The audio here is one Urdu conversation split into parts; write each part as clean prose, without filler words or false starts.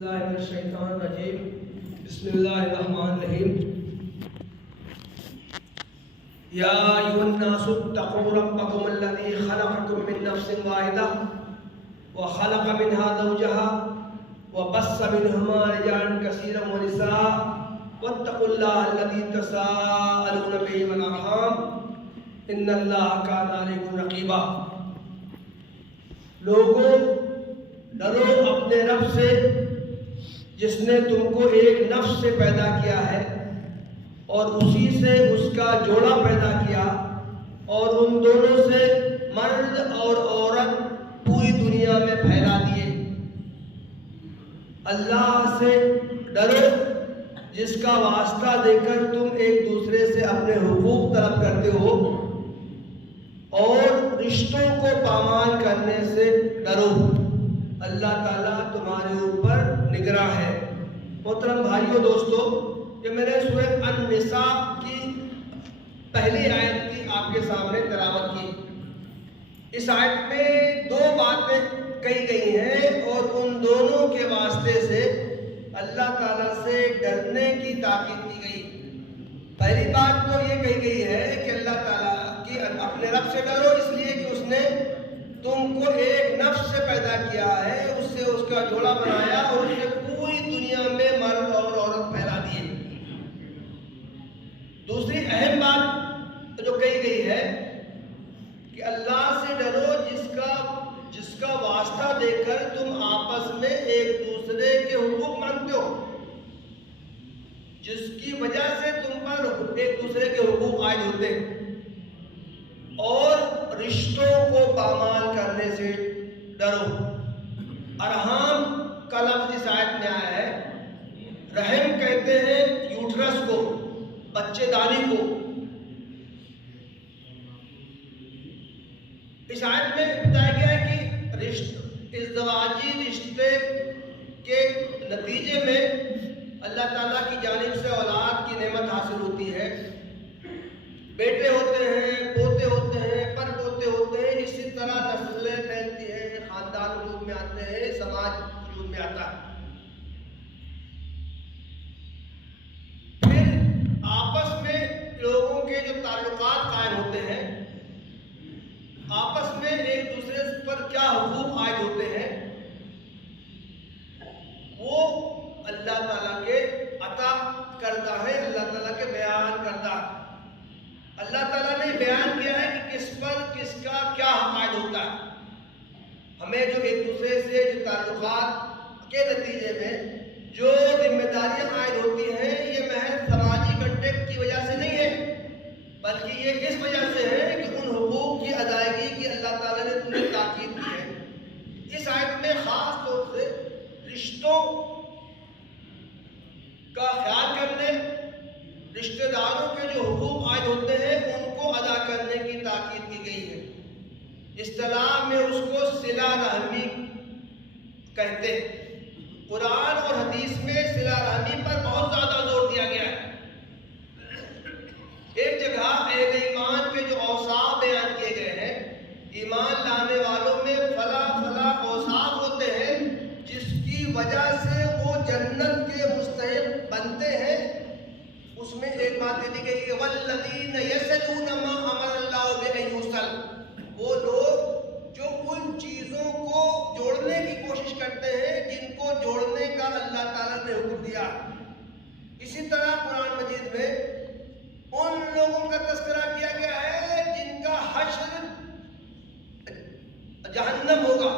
اللہ من الشیطان الرجیم بسم اللہ الرحمن الرحیم یا ایھا الناس اتقوا ربکم الذی خلقکم من نفس واحدہ وخلق منها زوجها وبث منهما رجالا کثیرا ونساء واتقوا اللہ الذی تساءلون به والارحام ان اللہ کان علیکم رقیبا۔ لوگوں ڈرو اپنے رب سے جس نے تم کو ایک نفس سے پیدا کیا ہے اور اسی سے اس کا جوڑا پیدا کیا اور ان دونوں سے مرد اور عورت پوری دنیا میں پھیلا دیے۔ اللہ سے ڈرو جس کا واسطہ دے کر تم ایک دوسرے سے اپنے حقوق طلب کرتے ہو اور رشتوں کو پامال کرنے سے ڈرو، اللہ تعالیٰ تمہارے اوپر نگراں ہے۔ محترم بھائیو دوستو، یہ میں نے سورہ النساء کی پہلی آیت کی آپ کے سامنے تلاوت کی۔ اس آیت میں دو باتیں کہی گئی ہیں اور ان دونوں کے واسطے سے اللہ تعالیٰ سے ڈرنے کی تاکید کی گئی۔ پہلی بات تو یہ کہی گئی ہے کہ اللہ تعالیٰ کی اپنے رب سے ڈرو، اس لیے کہ اس نے تم کو ایک نفس سے پیدا کیا ہے، اس سے اس کا جوڑا بنایا اور اس نے پوری دنیا میں مرد اور عورت پھیلا دیے۔ دوسری اہم بات جو کہی گئی ہے کہ اللہ سے ڈرو جس کا واسطہ دے کر تم آپس میں ایک دوسرے کے حقوق مانگتے ہو، جس کی وجہ سے تم پر ایک دوسرے کے حقوق عائد ہوتے ہیں، اور رشتوں کو پامال کرنے سے ڈرو۔ ارحام کا لفظ اس آیت میں آیا ہے۔ رحم کہتے ہیں یوٹرس کو، بچے دانی کو۔ اس آیت میں بتایا گیا ہے کہ ازدواجی رشتے کے نتیجے میں اللہ تعالیٰ کی جانب سے اولاد کی نعمت حاصل ہوتی ہے، بیٹے ہوتے ہیں، پوتے ہوتے ہیں، پر پوتے ہوتے ہیں، اسی طرح نسلیں پھیلتی ہیں، خاندان وجود میں آتے ہیں، سماج وجود میں آتا ہے۔ پھر آپس میں لوگوں کے جو تعلقات قائم ہوتے ہیں، آپس میں ایک دوسرے پر کیا حقوق عائد ہوتے ہیں، وہ اللہ تعالیٰ کے عطا کرتا ہے، اللہ تعالیٰ کے بیان کرتا ہے۔ اللہ تعالیٰ نے بیان کیا ہے کہ کس پر کس کا کیا حق عائد ہوتا ہے۔ ہمیں جو ایک دوسرے سے جو تعلقات کے نتیجے میں جو ذمہ داریاں عائد ہوتی ہیں، یہ محض سماجی کنٹیکٹ کی وجہ سے نہیں ہے، بلکہ یہ اس وجہ سے ہے کہ ان حقوق کی ادائیگی کی اللہ تعالیٰ نے تمہیں تاکید کی ہے۔ اس آیت میں خاص طور سے رشتوں کا خیال کرنے، رشتہ داروں کے جو حقوق عائد ہوتے ہیں ان کو ادا کرنے کی تاکید کی گئی ہے۔ اصطلاح میں اس کو صلہ رحمی کہتے ہیں۔ قرآن اور حدیث میں صلہ رحمی پر بہت زیادہ زور دیا گیا ہے۔ ایک جگہ اہل ایمان کے جو اوصاف بیان کیے گئے ہیں، ایمان لانے والوں میں فلاں فلاں اوصاف ہوتے ہیں جس کی وجہ سے وہ جنت کے مستحق بنتے ہیں۔ اس میں ایک بات یہ گئی کہ والذین یصلون ما امر اللہ بہ ان یوصل، وہ لوگ جو ان چیزوں کو جوڑنے کی کوشش کرتے ہیں جن کو جوڑنے کا اللہ تعالیٰ نے حکم دیا۔ اسی طرح قرآن مجید میں ان لوگوں کا تذکرہ کیا گیا ہے جن کا حشر جہنم ہوگا،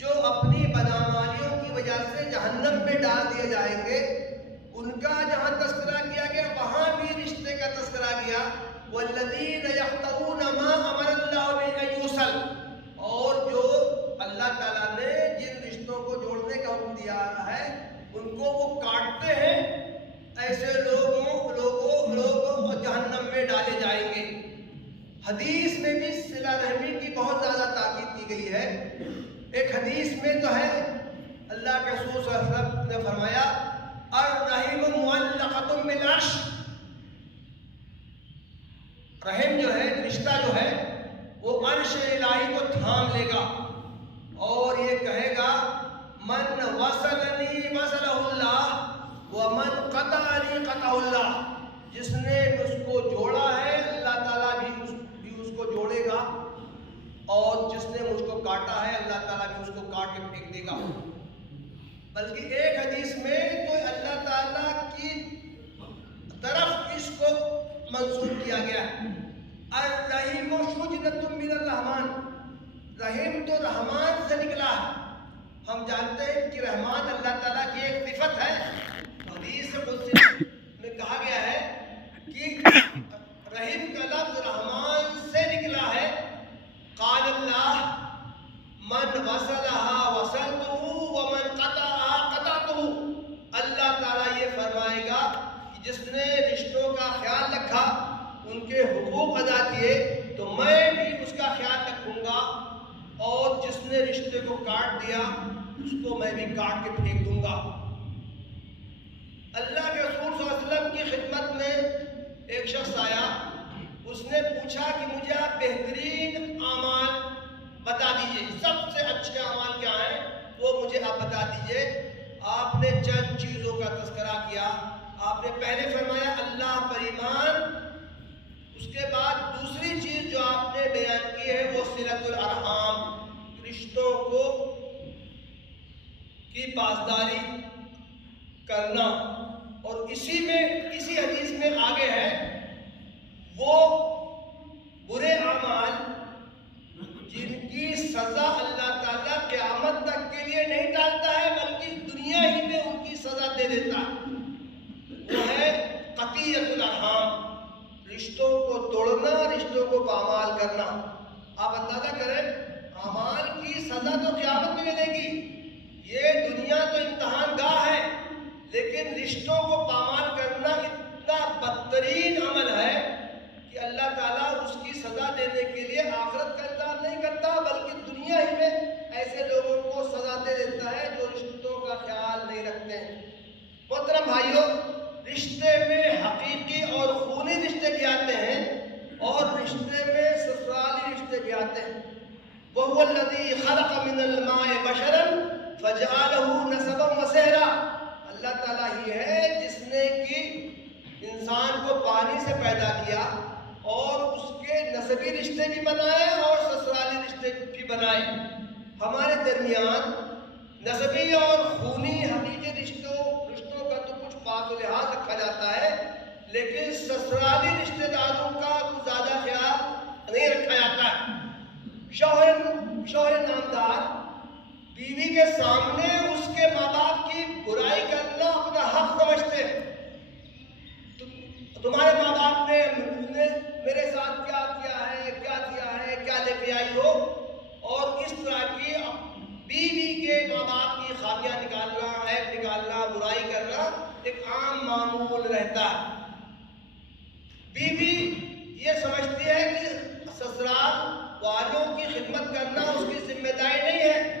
جو اپنی بدعمالیوں کی وجہ سے جہنم میں ڈال دیے جائیں گے۔ ان کا جہاں تذکرہ کیا گیا وہاں بھی رشتے کا تذکرہ کیا۔ والذین یقطعون ما امر اللہ بہ ان یوصل، اور جو اللہ تعالیٰ نے جن رشتوں کو جوڑنے کا حکم دیا ہے ان کو وہ کاٹتے ہیں، ایسے لوگوں جہنم میں ڈالے جائیں گے۔ حدیث میں بھی صلہ رحمی کی بہت زیادہ تاکید کی گئی ہے۔ ایک حدیث میں تو ہے اللہ کے رسول صلی اللہ علیہ وسلم نے فرمایا الرحم معلقۃ بالعرش، رحم جو ہے، رشتہ جو ہے وہ عرش الہی کو تھام لے گا اور یہ کہے گا من وصلنی ومن قطعنی قطع اللہ، جس نے مجھ کو جوڑا ہے اللہ تعالیٰ بھی اس کو جوڑے گا، اور جس نے مجھ کو کاٹا ہے اللہ تعالیٰ بھی اس کو کاٹ کے پھینک دے گا۔ بلکہ ایک حدیث میں تو اللہ تعالیٰ کی طرف اس کو منسوب کیا گیا ہے، الرحیم شجنۃ من الرحمن، رحیم تو رحمان سے نکلا ہے۔ ہم جانتے ہیں کہ رحمان اللہ تعالیٰ کی ایک صفت ہے۔ حدیث قدسی میں کہا گیا ہے کہ رحیم کا لفظ رحمان سے نکلا ہے۔ قال اللہ من وصلها وصلته ومن قطعها قطعته، اللہ تعالیٰ یہ فرمائے گا کہ جس نے رشتوں کا خیال رکھا، ان کے حقوق ادا کیے، تو میں بھی اس کا خیال رکھوں گا، اور جس نے رشتے کو کاٹ دیا اس کو میں بھی کاٹ کے پھینک دوں گا۔ اللہ کے رسول صلی اللہ علیہ وسلم کی خدمت میں ایک شخص آیا، اس نے پوچھا کہ مجھے آپ بہترین اعمال بتا دیجئے، سب سے اچھے اعمال کیا ہیں وہ مجھے آپ بتا دیجئے۔ آپ نے چند چیزوں کا تذکرہ کیا۔ آپ نے پہلے فرمایا اللہ پر ایمان، اس کے بعد دوسری چیز جو آپ نے بیان کی ہے وہ صلۃ الارحام، رشتوں کو کی پاسداری کرنا، اور اسی حدیث میں آگے ہے وہ برے اعمال جن کی سزا اللہ تعالیٰ قیامت تک کے لیے نہیں ٹالتا ہے بلکہ دنیا ہی میں ان کی سزا دے دیتا ہے، وہ ہے قطیعۃ الارحام، رشتوں کو توڑنا، رشتوں کو پامال کرنا۔ آپ اندازہ کریں، اعمال کی سزا تو قیامت میں ملے گی، یہ دنیا تو امتحان گاہ ہے، لیکن رشتوں کو پامال کرنا اتنا بدترین عمل ہے کہ اللہ تعالیٰ اس کی سزا دینے کے لیے آخرت کا انتظار نہیں کرتا بلکہ دنیا ہی میں ایسے لوگوں کو سزا دے دیتا ہے جو رشتوں کا خیال نہیں رکھتے ہیں۔ محترم بھائیوں، رشتے میں حقیقی اور خونی رشتے بھی آتے ہیں اور رشتے میں سسرالی رشتے بھی آتے ہیں۔ وَهُوَ الَّذِي خَلَقَ مِنَ الْمَاءِ بَشَرًا فَجَعَلَهُ نَسَبًا وَصِهْرًا، اللہ تعالیٰ ہی ہے جس نے کہ انسان کو پانی سے پیدا کیا اور اس کے نسبی رشتے بھی بنائے اور سسرالی رشتے بھی بنائے۔ ہمارے درمیان نسبی اور خونی حقیقی رشتوں کا تو کچھ پاس و لحاظ رکھا جاتا ہے، لیکن سسرالی رشتے داروں کا کچھ زیادہ خیال نہیں رکھا جاتا ہے۔ شوہر نامدار بیوی کے سامنے اس کے ماں باپ کی برائی کرنا اپنا حق سمجھتے ہیں۔ تمہارے ماں باپ نے میرے ساتھ کیا کیا ہے، کیا لے کے آئی ہو، اور اس طرح کی بیوی کے ماں باپ کی خامیاں نکالنا، عیب نکالنا، برائی کرنا ایک عام معمول رہتا ہے۔ بیوی یہ سمجھتی ہے کہ سسرال والوں کی خدمت کرنا اس کی ذمہ داری نہیں ہے،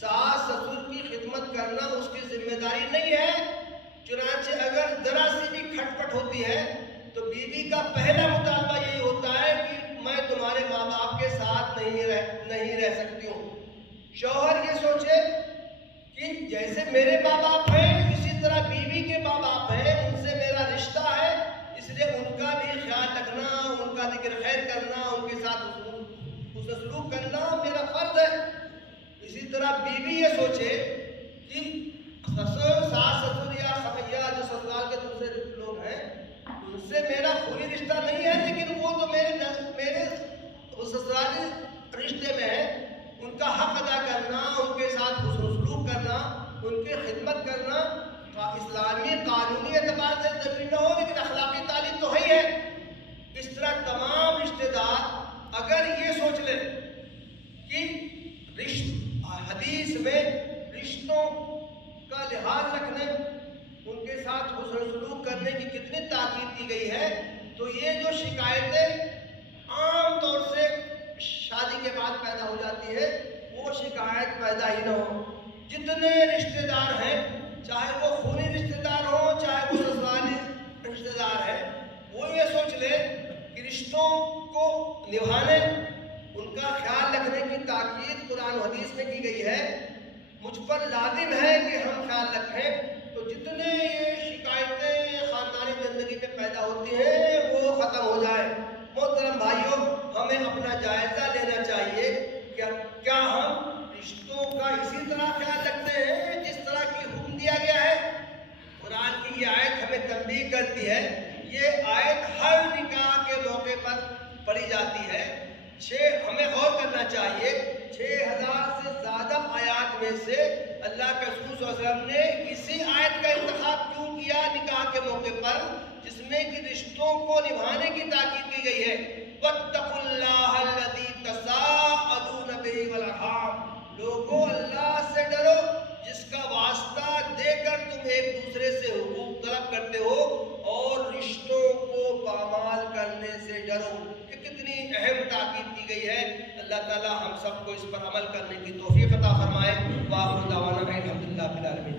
ساس سسر کی خدمت کرنا اس کی ذمہ داری نہیں ہے۔ چنانچہ اگر ذرا سی بھی کھٹ پٹ ہوتی ہے تو بیوی کا پہلا مطالبہ یہی ہوتا ہے کہ میں تمہارے ماں باپ کے ساتھ نہیں رہ سکتی ہوں۔ شوہر یہ سوچے کہ جیسے میرے ماں باپ ہیں اسی طرح بیوی کے ماں باپ ہیں، ان سے میرا رشتہ ہے، اس لیے ان کا بھی خیال رکھنا، ان کا ذکر خیر کرنا، ان کے ساتھ حسن سلوک کرنا میرا فرض ہے۔ اسی طرح بیوی یہ سوچے کہ ساس سسر یا جو سسرال کے دوسرے لوگ ہیں ان سے میرا خونی رشتہ نہیں ہے، لیکن وہ تو میرے سسرالی رشتے میں ہے، ان کا حق ادا کرنا، ان کے ساتھ حسن سلوک کرنا، ان کی خدمت کرنا اسلامی قانونی اعتبار سے ضروری نہ ہو لیکن اخلاقی تعلیم تو ہے۔ اس طرح تمام رشتے دار اگر یہ سوچ لیں کہ حدیث میں رشتوں کا لحاظ رکھنے، ان کے ساتھ حسن سلوک کرنے کی کتنی تاکید کی گئی ہے، تو یہ جو شکایتیں عام طور سے شادی کے بعد پیدا ہو جاتی ہے وہ شکایت پیدا ہی نہ ہو۔ جتنے رشتے دار ہیں، چاہے وہ خونی رشتے دار ہوں چاہے وہ سسرالی رشتے دار ہیں، وہ یہ سوچ لیں کہ رشتوں کو نبھانے، ان کا خیال رکھنے کی تاکید قرآن و حدیث میں کی گئی ہے۔ مجھ پر لازم ہے کہ ہم خیال رکھیں۔ تو جتنے یہ تنبیہ کرتی ہے. یہ آیت ہر نکاح کے موقع پر پڑھی جاتی ہے. ہمیں غور کرنا چاہیے 6000 سے زیادہ آیات میں سے اللہ کے رسول صلی اللہ علیہ وسلم نے اسی آیت کا انتخاب کیوں کیا نکاح کے موقع پر، جس میں کہ رشتوں کو نبھانے کی تاکید کی گئی ہے. وَاتَّقُوا اللَّهَ الَّذِي تَسَاءَلُونَ بِهِ وَالْأَرْحَامَ، لوگوں اللہ سے ڈرو جس کا واسطہ دے کر تم ایک دوسرے سے حقوق طلب کرتے ہو، اور رشتوں کو پامال کرنے سے ڈرو. یہ کتنی اہم تاکید کی گئی ہے. اللہ تعالی ہم سب کو اس پر عمل کرنے کی توفیق عطا فرمائے. وآخر دعوانا الحمدللہ رب العالمین.